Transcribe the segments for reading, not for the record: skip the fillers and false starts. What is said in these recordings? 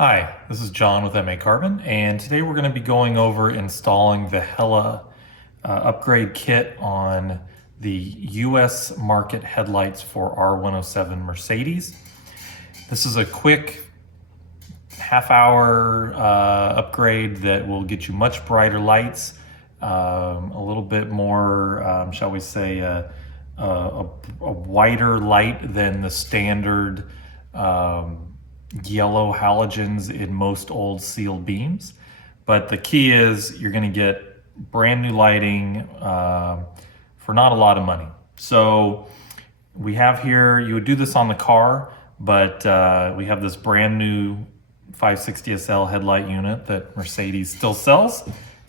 Hi, this is John with MAcarbon, and today we're going to be going over installing the Hella upgrade kit on the US market headlights for R107 Mercedes. This is a quick half-hour upgrade that will get you much brighter lights, a little bit more, shall we say, a whiter light than the standard yellow halogens in most old sealed beams. But the key is you're going to get brand new lighting for not a lot of money. So we have here, you would do this on the car, but we have this brand new 560 SL headlight unit that Mercedes still sells,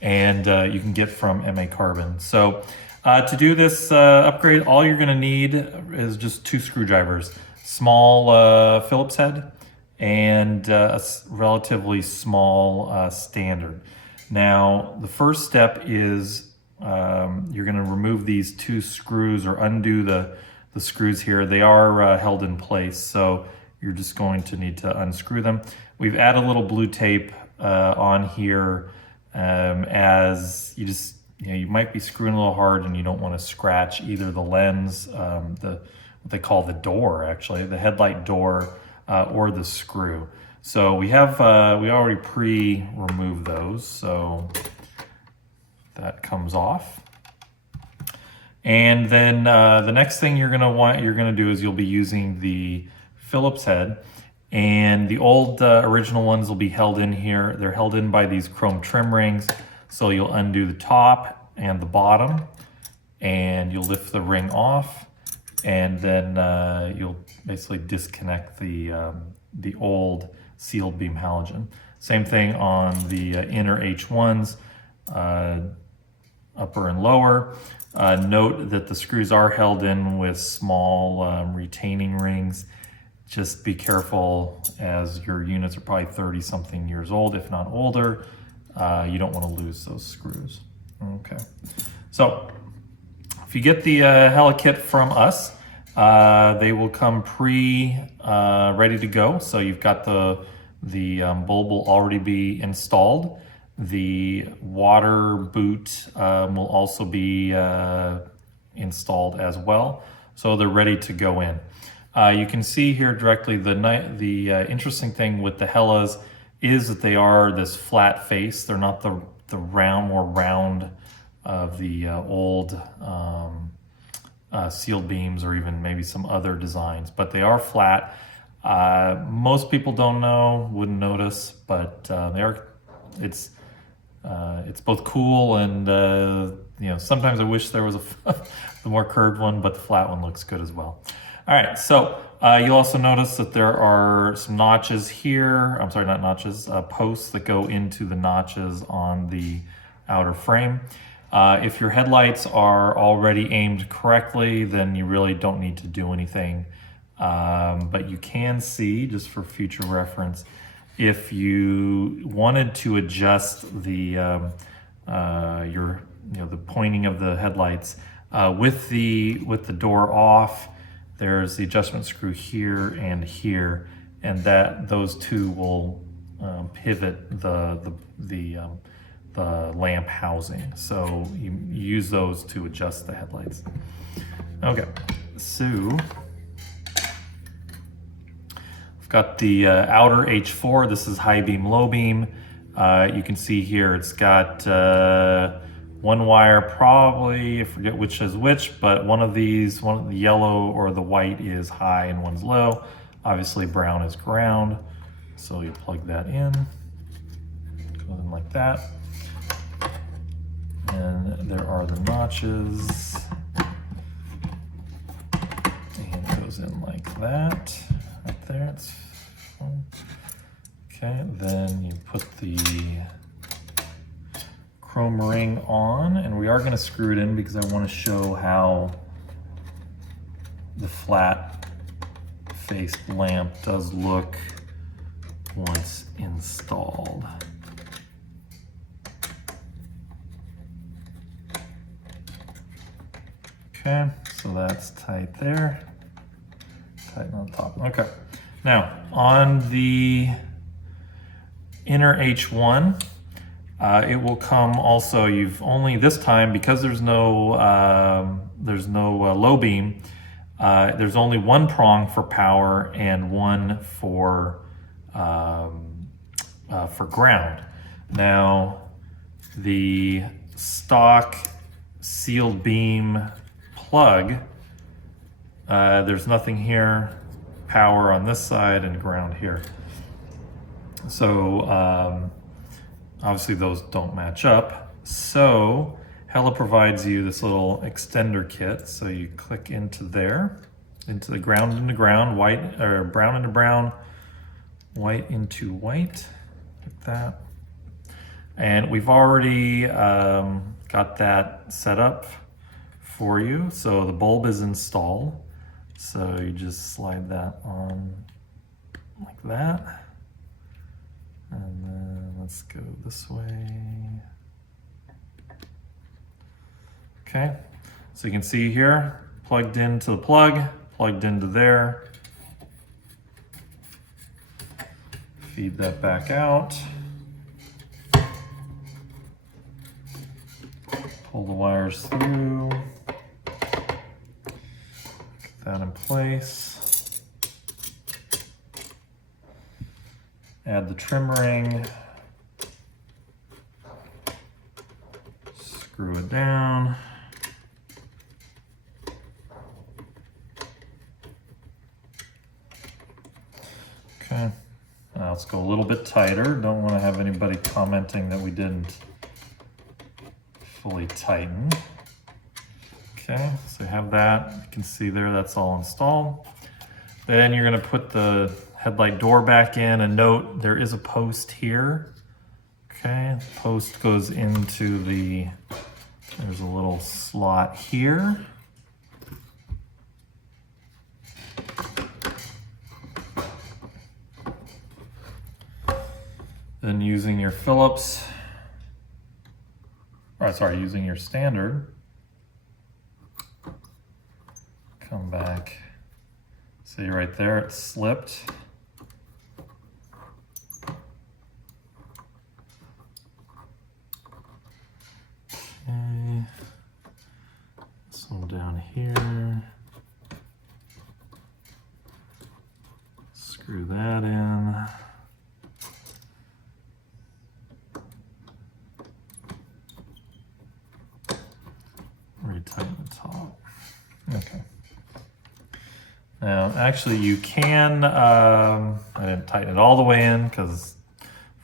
and you can get from MAcarbon. So to do this upgrade, all you're going to need is just 2 screwdrivers, small Phillips head, and a relatively small standard. Now, the first step is you're going to remove these 2 screws, or undo the screws here. They are held in place, so you're just going to need to unscrew them. We've added a little blue tape on here as you might be screwing a little hard and you don't want to scratch either the lens, what they call the door, actually, the headlight door, or the screw. So we already pre-removed those, so that comes off. And then the next thing you're gonna do is you'll be using the Phillips head, and the old original ones will be held in here. They're held in by these chrome trim rings. So you'll undo the top and the bottom, and you'll lift the ring off, and then you'll basically disconnect the old sealed beam halogen. Same thing on the inner H1s, upper and lower. Note that the screws are held in with small retaining rings. Just be careful, as your units are probably 30-something years old, if not older. You don't want to lose those screws. Okay, so if you get the Hella kit from us, they will come ready to go. So you've got the bulb will already be installed. The water boot will also be installed as well. So they're ready to go in. You can see here directly the interesting thing with the Hellas is that they are this flat face. They're not the more round of the old sealed beams, or even maybe some other designs, but they are flat. Most people don't know, wouldn't notice, but they are. It's both cool and sometimes I wish there was the more curved one, but the flat one looks good as well. All right, so you'll also notice that there are some notches here. I'm sorry, not notches, posts that go into the notches on the outer frame. If your headlights are already aimed correctly, then you really don't need to do anything. But you can see, just for future reference, if you wanted to adjust the the pointing of the headlights with the door off, there's the adjustment screw here and here, and those two will pivot the lamp housing. So you use those to adjust the headlights. Okay, so I've got the outer H4. This is high beam, low beam. You can see here it's got one wire, probably, I forget which is which, but one of the yellow or the white is high and one's low. Obviously brown is ground. So you plug that in, goes in like that. And there are the notches. And it goes in like that, right there. It's fun. Okay, then you put the chrome ring on, and we are going to screw it in because I want to show how the flat faced lamp does look once installed. Okay, so that's tight there. Tighten on top. Okay. Now, on the inner H1. It will come also, you've only this time, because there's no low beam, there's only one prong for power and one for ground. Now, the stock sealed beam plug, there's nothing here, power on this side and ground here. So obviously those don't match up. So Hella provides you this little extender kit. So you click into there, into the ground into ground, white or brown into brown, white into white, like that. And we've already got that set up for you. So the bulb is installed. So you just slide that on like that. And then let's go this way. Okay, so you can see here, plugged into the plug, plugged into there. Feed that back out. Pull the wires through. Get that in place. Add the trim ring. Screw it down. Okay, now let's go a little bit tighter. Don't want to have anybody commenting that we didn't fully tighten. Okay, so you have that. You can see there, that's all installed. Then you're going to put the headlight door back in, and note there is a post here. Okay, the post goes into the, there's a little slot here. Then using your Phillips, or sorry, using your standard, come back. See right there, it slipped. Okay. This one down here. Screw that in. Retighten the top. Okay. Now, actually, you can, I didn't tighten it all the way in because,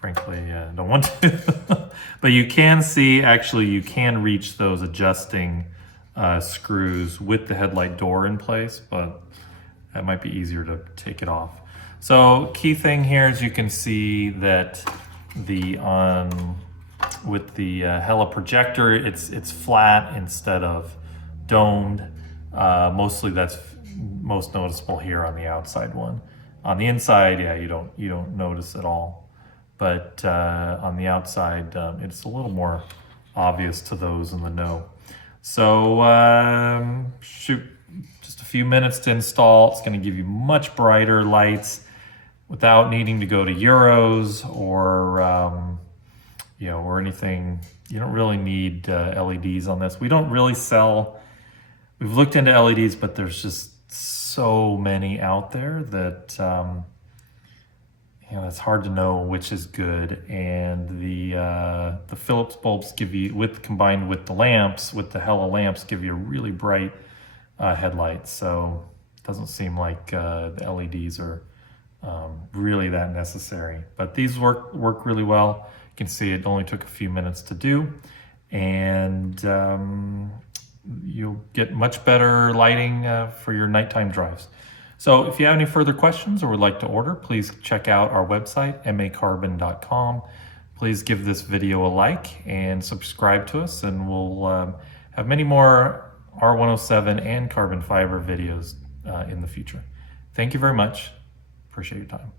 frankly, I don't want to. But you can see, actually, you can reach those adjusting screws with the headlight door in place, but that might be easier to take it off. So, key thing here is you can see that the with the Hella projector, it's flat instead of domed. Mostly that's most noticeable here on the outside one. On the inside, yeah, you don't notice at all. But on the outside, it's a little more obvious to those in the know. So shoot, just a few minutes to install. It's going to give you much brighter lights without needing to go to Euros or or anything. You don't really need LEDs on this. We don't really sell. We've looked into LEDs, but there's just so many out there that it's hard to know which is good. And the Phillips bulbs give you, combined with the lamps, with the Hella lamps, give you a really bright headlight. So it doesn't seem like the LEDs are really that necessary. But these work really well. You can see it only took a few minutes to do, and you'll get much better lighting for your nighttime drives. So if you have any further questions or would like to order, please check out our website, MAcarbon.com. Please give this video a like and subscribe to us, and we'll have many more R107 and carbon fiber videos in the future. Thank you very much. Appreciate your time.